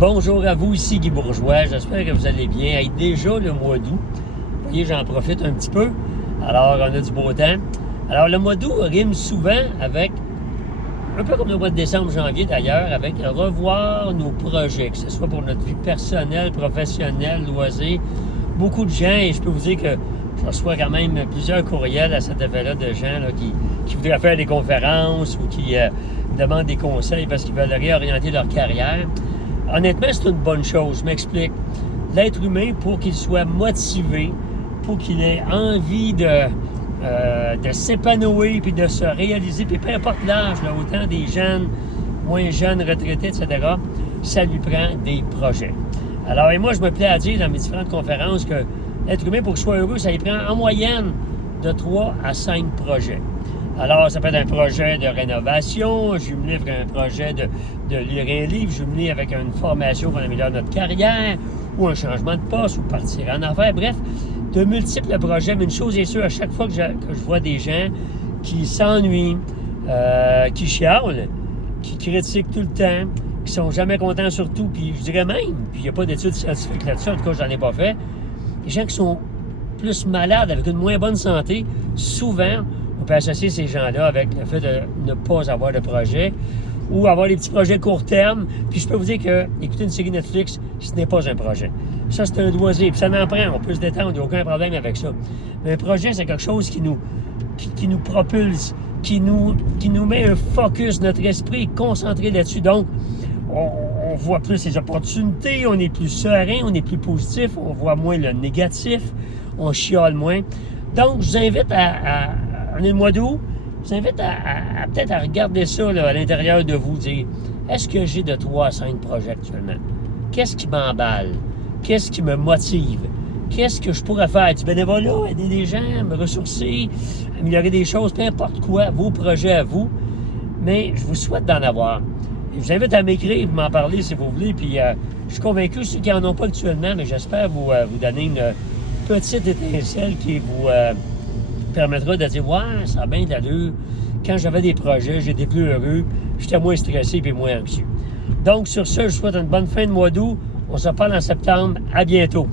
Bonjour à vous, ici Guy Bourgeois. J'espère que vous allez bien. Hey, déjà le mois d'août. Vous voyez, j'en profite un petit peu. Alors, on a du beau temps. Alors, le mois d'août rime souvent avec, un peu comme le mois de décembre, janvier d'ailleurs, avec revoir nos projets, que ce soit pour notre vie personnelle, professionnelle, loisirs. Beaucoup de gens, et je peux vous dire que je reçois quand même plusieurs courriels à cet effet-là de gens là, qui voudraient faire des conférences ou qui demandent des conseils parce qu'ils veulent réorienter leur carrière. Honnêtement, c'est une bonne chose. Je m'explique. L'être humain, pour qu'il soit motivé, pour qu'il ait envie de s'épanouir puis de se réaliser, puis peu importe l'âge, là, autant des jeunes, moins jeunes, retraités, etc., ça lui prend des projets. Alors, et moi, je me plais à dire dans mes différentes conférences que l'être humain, pour qu'il soit heureux, ça lui prend en moyenne de 3 à 5 projets. Alors, ça peut être un projet de rénovation, jumelé avec un projet de lire un livre, jumelé avec une formation pour améliorer notre carrière, ou un changement de poste, ou partir en affaires. Bref, de multiples projets. Mais une chose est sûre, à chaque fois que je vois des gens qui s'ennuient, qui chialent, qui critiquent tout le temps, qui sont jamais contents surtout, puis je dirais même, puis il n'y a pas d'études scientifiques là-dessus, en tout cas, j'en ai pas fait, les gens qui sont plus malades, avec une moins bonne santé, souvent, on peut associer ces gens-là avec le fait de ne pas avoir de projet ou avoir des petits projets court terme. Puis je peux vous dire que écouter une série Netflix, ce n'est pas un projet. Ça, c'est un loisir. Puis ça n'en prend. On peut se détendre. Il n'y a aucun problème avec ça. Mais un projet, c'est quelque chose qui nous propulse, qui nous met un focus, notre esprit est concentré là-dessus. Donc, on voit plus les opportunités, on est plus serein, on est plus positif, on voit moins le négatif, on chiale moins. Donc, je vous invite on est le mois d'août, je vous invite à peut-être à regarder ça là, à l'intérieur de vous, dire, est-ce que j'ai de 3 à 5 projets actuellement? Qu'est-ce qui m'emballe? Qu'est-ce qui me motive? Qu'est-ce que je pourrais faire? Du bénévolat, aider des gens, me ressourcer, améliorer des choses, peu importe quoi, vos projets à vous. Mais je vous souhaite d'en avoir. Et je vous invite à m'écrire, m'en parler si vous voulez, puis je suis convaincu, ceux qui n'en ont pas actuellement, mais j'espère vous donner une petite étincelle qui vous permettra de dire « Ouais, ça a bien de l'allure. Quand j'avais des projets, j'étais plus heureux, j'étais moins stressé et moins anxieux. » Donc, sur ce, je vous souhaite une bonne fin de mois d'août. On se reparle en septembre. À bientôt.